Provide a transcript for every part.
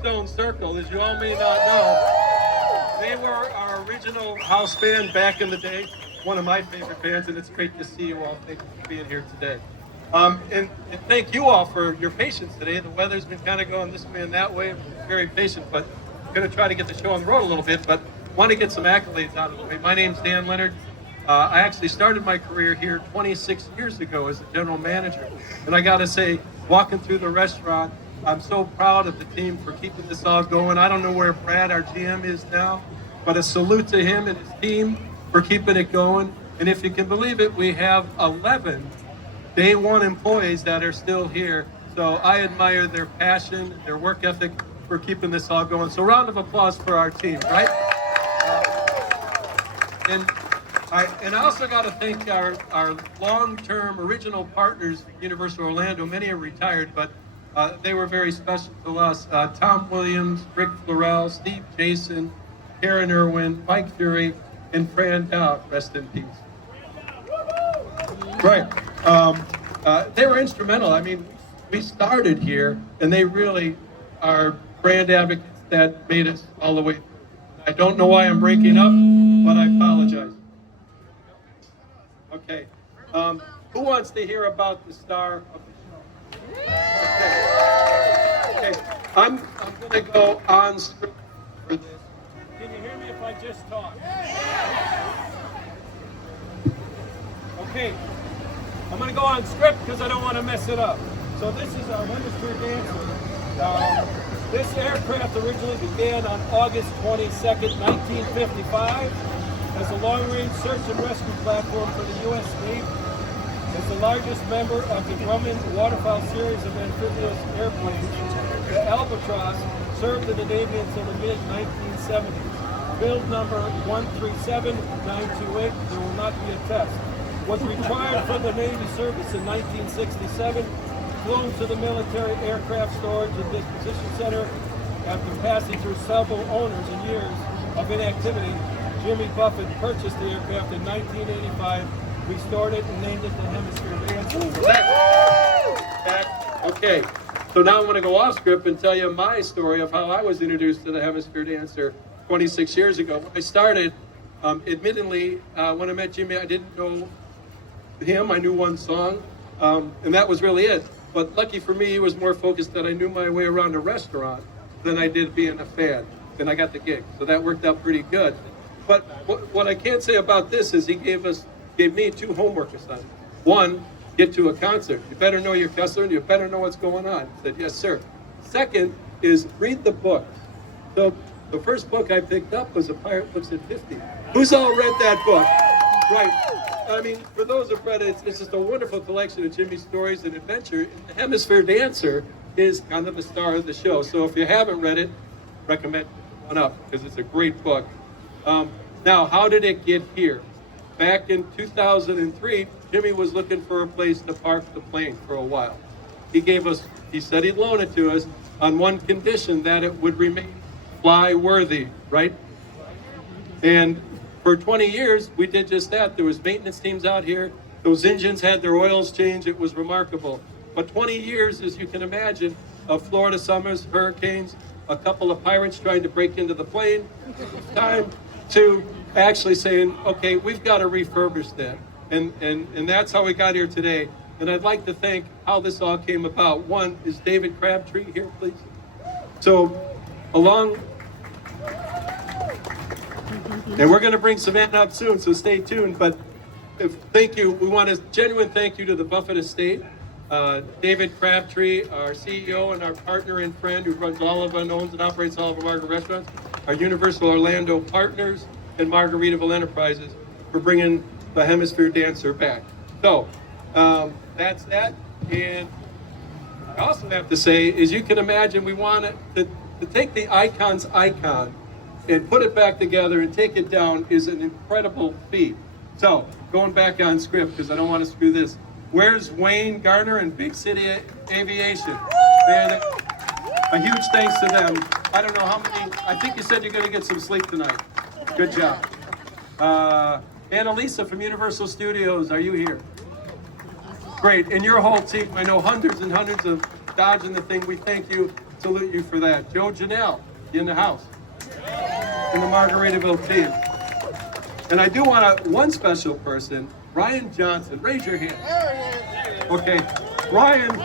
Stone Circle, as you all may not know. They were our original house band back in the day, one of my favorite bands, and it's great to see you all. Thank you for being here today. And thank you all for your patience today. The weather's been kind of going this way and that way. I'm very patient, but I'm going to try to get the show on the road a little bit, but want to get some accolades out of the way. My name's Dan Leonard. I actually started my career here 26 years ago as a general manager. And I got to say, walking through the restaurant, I'm so proud of the team for keeping this all going. I don't know where Brad, our GM, is now, but a salute to him and his team for keeping it going. And if you can believe it, we have 11 day one employees that are still here. So I admire their passion, their work ethic for keeping this all going. So round of applause for our team, right? And I also got to thank our long-term original partners, Universal Orlando. Many are retired, but they were very special to us. Tom Williams, Rick Florell, Steve Jason, Karen Irwin, Mike Fury, and Fran Dow, rest in peace. Right. They were instrumental. I mean, we started here, and they really are brand advocates that made us all the way through. I don't know why I'm breaking up, but I apologize. Okay. Who wants to hear about the star of the show? Okay. I'm going to go on script for this. Can you hear me if I just talk? Okay. I'm going to go on script because I don't want to mess it up. So this is our Hemisphere Dancer. This aircraft originally began on August 22nd, 1955 as a long-range search and rescue platform for the U.S. Navy. As the largest member of the Grumman waterfowl series of amphibious airplanes, the Albatross served in the Navy until the mid-1970s. Build number 137928, there will not be a test, was retired from the Navy service in 1967, flown to the Military Aircraft Storage and Disposition Center. After passing through several owners and years of inactivity, Jimmy Buffett purchased the aircraft in 1985, restored it, and named it the Hemisphere Dancer. Okay, so now I'm going to go off script and tell you my story of how I was introduced to the Hemisphere Dancer 26 years ago. When I started, admittedly, when I met Jimmy, I didn't know him. I knew one song, and that was really it. But lucky for me, he was more focused that I knew my way around a restaurant than I did being a fan. And I got the gig, so that worked out pretty good. But what I can't say about this is he gave me 2 homework assignments. One, get to a concert. You better know your customer, and you better know what's going on. I said, yes, sir. Second is read the book. So the first book I picked up was A Pirate Looks at 50. Who's all read that book? Right. I mean, for those who've read it, it's just a wonderful collection of Jimmy's stories and adventure. And the Hemisphere Dancer is kind of the star of the show. So if you haven't read it, recommend one up because it's a great book. Now, how did it get here? Back in 2003, Jimmy was looking for a place to park the plane for a while. He said he'd loan it to us on one condition, that it would remain fly-worthy, right? And for 20 years, we did just that. There was maintenance teams out here. Those engines had their oils changed. It was remarkable. But 20 years, as you can imagine, of Florida summers, hurricanes, a couple of pirates trying to break into the plane. It's time to actually saying, okay, we've got to refurbish that. And that's how we got here today. And I'd like to thank how this all came about. One is David Crabtree here, please. So and we're going to bring Savannah up soon, so stay tuned. But thank you. We want a genuine thank you to the Buffett estate. David Crabtree, our CEO and our partner and friend who runs all of and owns and operates all of our Margaret restaurants, our Universal Orlando partners, and Margaritaville Enterprises for bringing the Hemisphere Dancer back. So that's that. And I also have to say, as you can imagine, we want to take the icon's icon and put it back together and take it down is an incredible feat. So, going back on script, because I don't want to screw this. Where's Wayne Garner and Big City Aviation? Man, a huge thanks to them. I don't know how many, I think you said you're going to get some sleep tonight. Good job. Annalisa from Universal Studios, are you here? Great, and your whole team, I know hundreds and hundreds of dodging the thing. We thank you. salute you for that. Joe Janelle, you in the house, in the Margaritaville team. And I do want one special person, Ryan Johnson. Raise your hand. Okay, Ryan,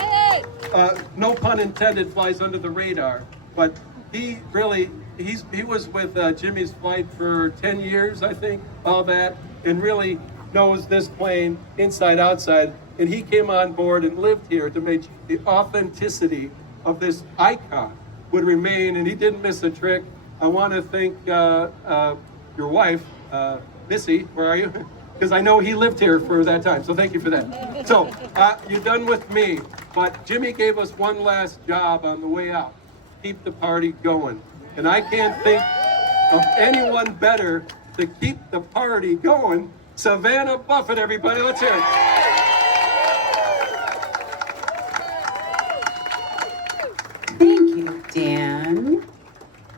no pun intended, flies under the radar, but he was with Jimmy's flight for 10 years, I think, all that, and really knows this plane inside outside. And he came on board and lived here to make the authenticity of this icon would remain, and he didn't miss a trick. I want to thank your wife, Missy, where are you? Because I know he lived here for that time, so thank you for that. So, you're done with me, but Jimmy gave us one last job on the way out. Keep the party going. And I can't think of anyone better to keep the party going. Savannah Buffett, everybody, let's hear it. Thank you, Dan.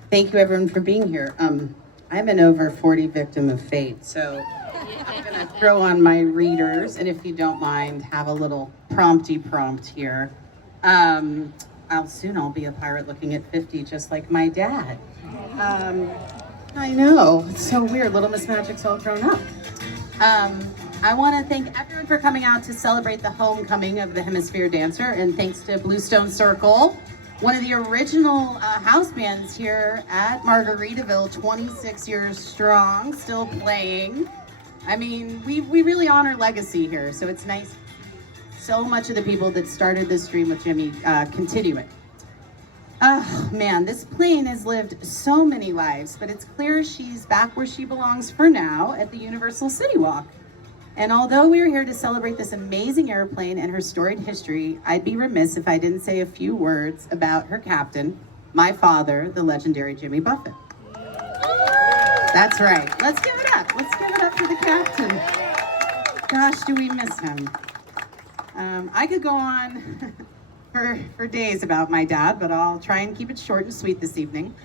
Thank you, everyone, for being here. I'm an over 40 victim of fate, so I'm gonna throw on my readers, and if you don't mind, have a little prompty prompt here. I'll be a pirate looking at 50, just like my dad. I know, it's so weird. Little Miss Magic's all grown up. I want to thank everyone for coming out to celebrate the homecoming of the Hemisphere Dancer, and thanks to Bluestone Circle, one of the original house bands here at Margaritaville, 26 years strong, still playing. I mean, we really honor legacy here, so it's nice. So much of the people that started this dream with Jimmy continue it. Oh man, this plane has lived so many lives, but it's clear she's back where she belongs for now at the Universal CityWalk. And although we're here to celebrate this amazing airplane and her storied history, I'd be remiss if I didn't say a few words about her captain, my father, the legendary Jimmy Buffett. That's right. Let's give it up. Let's give it up for the captain. Gosh, do we miss him. I could go on for days about my dad, but I'll try and keep it short and sweet this evening.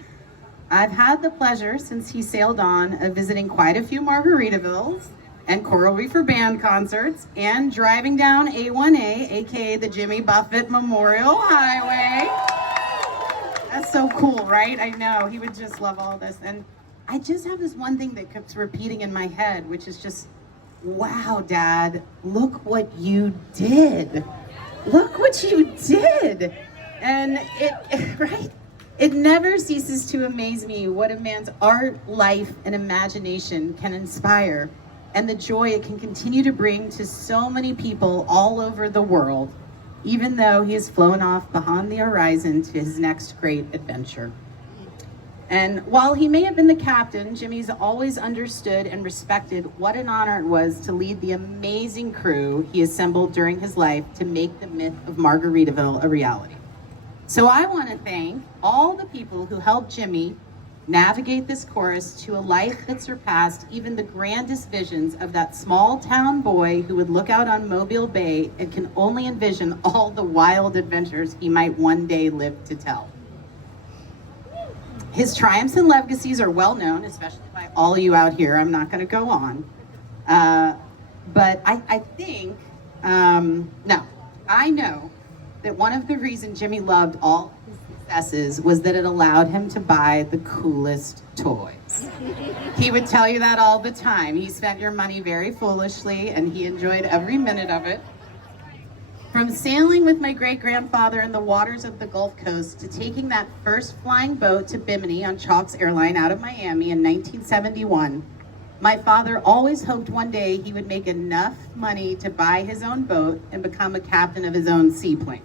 I've had the pleasure, since he sailed on, of visiting quite a few Margaritavilles and Coral Reefer Band concerts, and driving down A1A, aka the Jimmy Buffett Memorial Highway. That's so cool, right? I know, he would just love all this. And I just have this one thing that keeps repeating in my head, which is just, wow, Dad, look what you did. Look what you did. And right? It never ceases to amaze me what a man's art, life, and imagination can inspire, and the joy it can continue to bring to so many people all over the world, even though he has flown off beyond the horizon to his next great adventure. And while he may have been the captain, Jimmy's always understood and respected what an honor it was to lead the amazing crew he assembled during his life to make the myth of Margaritaville a reality. So I want to thank all the people who helped Jimmy navigate this course to a life that surpassed even the grandest visions of that small town boy who would look out on Mobile Bay and can only envision all the wild adventures he might one day live to tell. His triumphs and legacies are well known, especially by all of you out here. I'm not going to go on. But I know that one of the reasons Jimmy loved all his successes was that it allowed him to buy the coolest toys. He would tell you that all the time. He spent your money very foolishly, and he enjoyed every minute of it. From sailing with my great-grandfather in the waters of the Gulf Coast to taking that first flying boat to Bimini on Chalk's Airline out of Miami in 1971, my father always hoped one day he would make enough money to buy his own boat and become a captain of his own seaplane.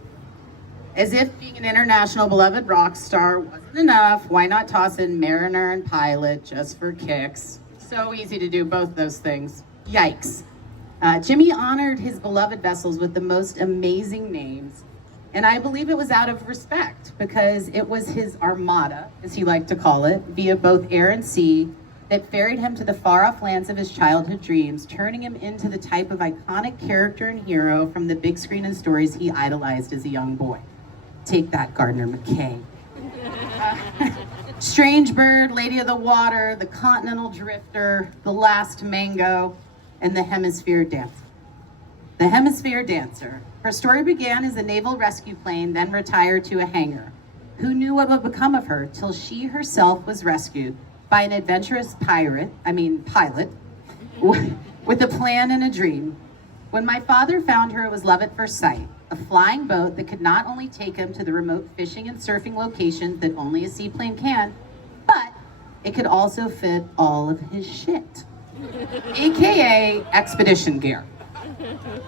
As if being an international beloved rock star wasn't enough, why not toss in mariner and pilot just for kicks? So easy to do both those things. Yikes. Jimmy honored his beloved vessels with the most amazing names, and I believe it was out of respect because it was his armada, as he liked to call it, via both air and sea, that ferried him to the far-off lands of his childhood dreams, turning him into the type of iconic character and hero from the big screen and stories he idolized as a young boy. Take that, Gardner McKay. Strange Bird, Lady of the Water, the Continental Drifter, The Last Mango, and the Hemisphere Dancer. The Hemisphere Dancer. Her story began as a naval rescue plane, then retired to a hangar. Who knew what would become of her till she herself was rescued by an adventurous pilot, with a plan and a dream. When my father found her, it was love at first sight, a flying boat that could not only take him to the remote fishing and surfing locations that only a seaplane can, but it could also fit all of his shit, AKA expedition gear.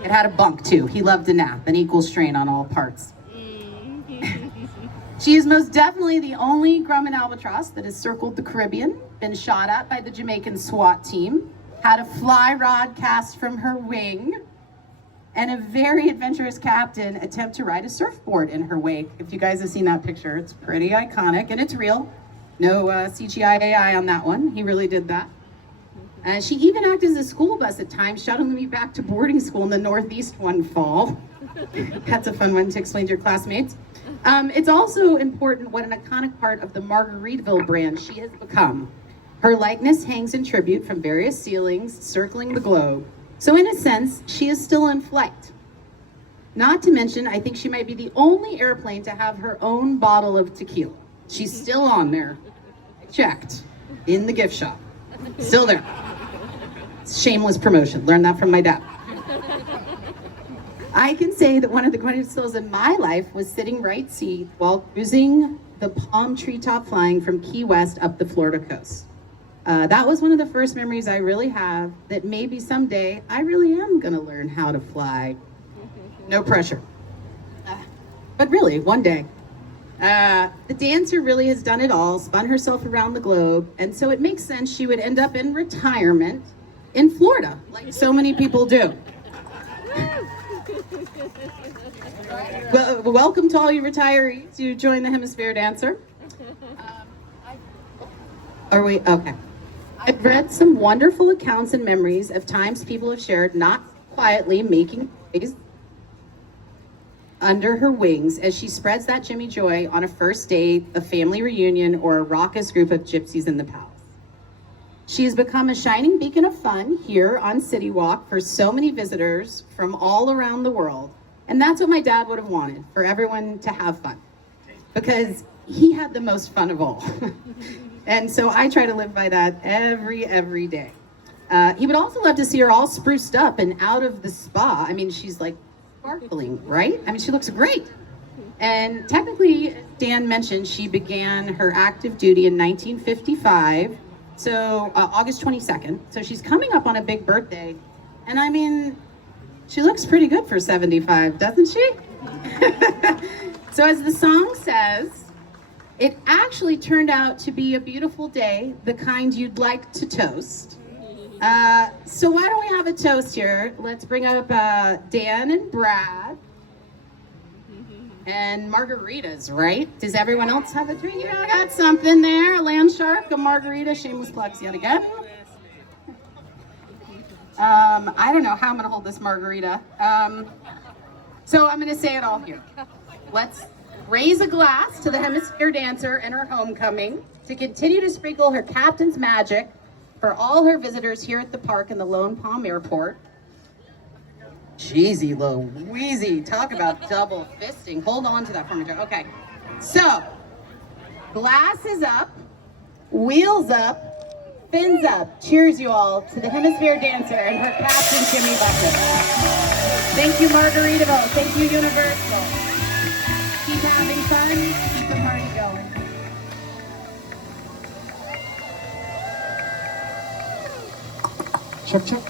It had a bunk too. He loved to nap, an equal strain on all parts. She is most definitely the only Grumman albatross that has circled the Caribbean, been shot at by the Jamaican SWAT team, had a fly rod cast from her wing, and a very adventurous captain attempt to ride a surfboard in her wake. If you guys have seen that picture, it's pretty iconic, and it's real. No CGI AI on that one. He really did that. She even acted as a school bus at times, shuttling me back to boarding school in the Northeast one fall. That's a fun one to explain to your classmates. It's also important what an iconic part of the Margaritaville brand she has become. Her likeness hangs in tribute from various ceilings circling the globe. So in a sense, she is still in flight. Not to mention, I think she might be the only airplane to have her own bottle of tequila. She's still on there. Checked. In the gift shop. Still there. Shameless promotion. Learned that from my dad. I can say that one of the greatest thrills in my life was sitting right seat while cruising the palm treetop flying from Key West up the Florida coast. That was one of the first memories I really have that maybe someday I really am gonna learn how to fly. No pressure. But really, one day. The dancer really has done it all, spun herself around the globe, and so it makes sense she would end up in retirement in Florida, like so many people do. Well, welcome to all you retirees. You join the Hemisphere Dancer. Are we? Okay. I've read some wonderful accounts and memories of times people have shared, not quietly making noise under her wings as she spreads that Jimmy Joy on a first date, a family reunion, or a raucous group of gypsies in the palace. She has become a shining beacon of fun here on CityWalk for so many visitors from all around the world. And that's what my dad would have wanted, for everyone to have fun, because he had the most fun of all. And so I try to live by that every day. He would also love to see her all spruced up and out of the spa. I mean, she's like sparkling, right? I mean, she looks great. And technically, Dan mentioned she began her active duty in 1955, so August 22nd. So she's coming up on a big birthday. And I mean, she looks pretty good for 75, doesn't she? So as the song says, it actually turned out to be a beautiful day, the kind you'd like to toast. So why don't we have a toast here? Let's bring up Dan and Brad. And margaritas, right? Does everyone else have a drink? Yeah, I got something there. A land shark, a margarita, shameless plugs yet again. I don't know how I'm gonna hold this margarita. So I'm gonna say it all here. Let's raise a glass to the Hemisphere Dancer and her homecoming to continue to sprinkle her captain's magic for all her visitors here at the park and the Lone Palm Airport. Jeezy Louise, talk about double fisting. Hold on to that for me, Joe. Okay, so glasses up, wheels up, fins up. Cheers, you all, to the Hemisphere Dancer and her captain, Jimmy Buffett. Thank you, Margaritaville. Thank you, Universal. Keep having fun. Keep the party going. Check, check.